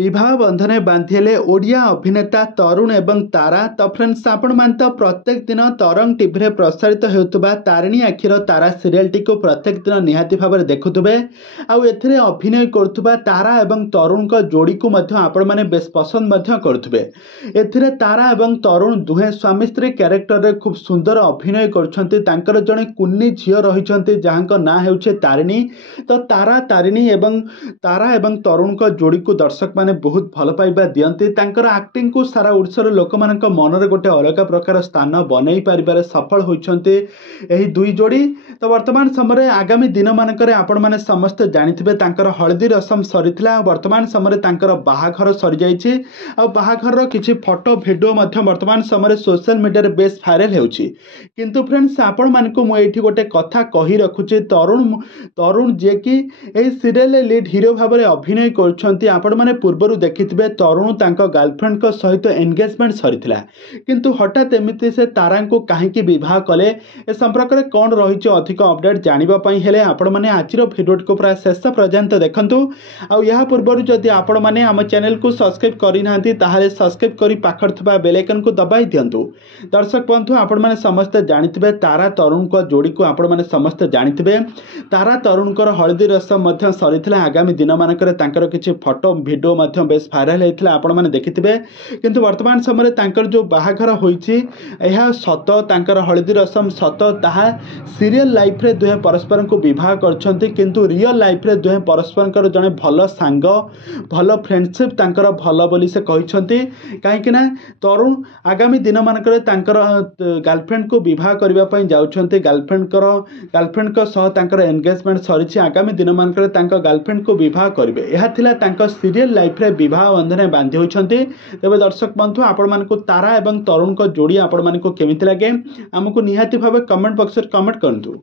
विवाह बंधन बांधिले ओडिया अभिनेता तरुण एवं तारा। तो फ्रेंड्स आपण मान तो प्रत्येक दिन तरंग टीवी रे प्रसारित होउतबा तारिणी आखिर तारा सीरियल टी को प्रत्येक दिन निहाती भाव में देखुवे। आउ एथिरे अभिनय करुवा तारा एवं तरुण को जोड़ी को मध्य आपण माने बेस पसंद मध्य करुवे। एथिरे तारा एवं तरुण दुहे स्वामी स्त्री क्यारेक्टर रे खूब सुंदर अभिनय करछन्ते। तांकर जणे कुन्नी झियो रहिछन्ते जहांक ना हेउछे तारिणी। तो तारिणी एवं तारा एवं तरुण को जोड़ी को दर्शक माने बहुत भल पाइबा दियंती। तांकर एक्टिंग को सारा ओडिशार लोक मानक मनरे गोटे अलग प्रकार स्थान बनई पारिबारे सफल होइछन्ते एही दुई जोड़ी। तो वर्तमान समय आगामी दिन मानकरे आपण माने समस्त जानिथिबे तांकर हळदी रसम सरिथिला। वर्तमान समय तांकर बाहाघर सरि जाइछि। आ बाहाघर किछि फोटो वीडियो मध्य वर्तमान समय सोशल मीडिया रे बेस वायरल हेउछि। किंतु फ्रेंड्स आपण मानकु मु एठी गोटे कथा कहि रखुछि। तरुण जे कि एही सीरियल लीड हीरो भाव में अभिनय करछन्ती। आपण माने पूर्वरु देखिथिबे तरुण तांको गर्लफ्रेंड को सहित एंगेजमेंट सरिथिला। किंतु हठात एमिति से तारा को काहेकि विवाह कले ए संपर्क रे कोन रहिछि अधिक अपडेट जानिबा पई हेले आपण माने आजिरो वीडियो को प्राय शेष पर्यंत देखंतु। आ या पूर्वरु जदि आपण माने हम चैनल को सब्सक्राइब करि नांती ताहाले सब्सक्राइब करि पाखर थबा बेल आइकन को दबाई दियंतु। दर्शक बंधु आपण माने समस्त जानिथिबे तारा तरुण को जोड़ी को आपण माने समस्त जानिथिबे। तारा तरुण को हळदी रसम मध्य सरिथिला। आगामी दिन मानकरे तांकर किछि फोटो वीडियो मध्य बेस वायरल हेतिला आपण माने देखिथिबे। किंतु वर्तमान समय तांकर जो बाहाघर होइछि एहा सत तांकर हळदी रसम सत ताहा सीरियल लाइफ रे दुहे परस्पर को विवाह करछन्ती। किंतु रियल लाइफ रे दुहे परस्पर जने भल सांग भल फ्रेंडशिप तांकर भल बोली से कहिछन्ती। काहेकि ना तरुण आगामी दिन मानकरे तांकर गर्लफ्रेंड को विवाह करबा पई जाउछन्ती। गर्लफ्रेंड को सह तांकर एंगेजमेंट सरिछि। आगामी दिन मानकरे तांकर गर्लफ्रेंड को विवाह करिवे। एहा थिला तांकर सीरियल लाइफ रे विवाह बंधन बांधि होइछन्ती। तेबे दर्शक बंधु आपण मानकु तारा एवं तरुण को जोड़ी आपण मानकु केमिति लागे हमकु निहाती भाबे कमेंट बॉक्स रे कमेंट करंतु।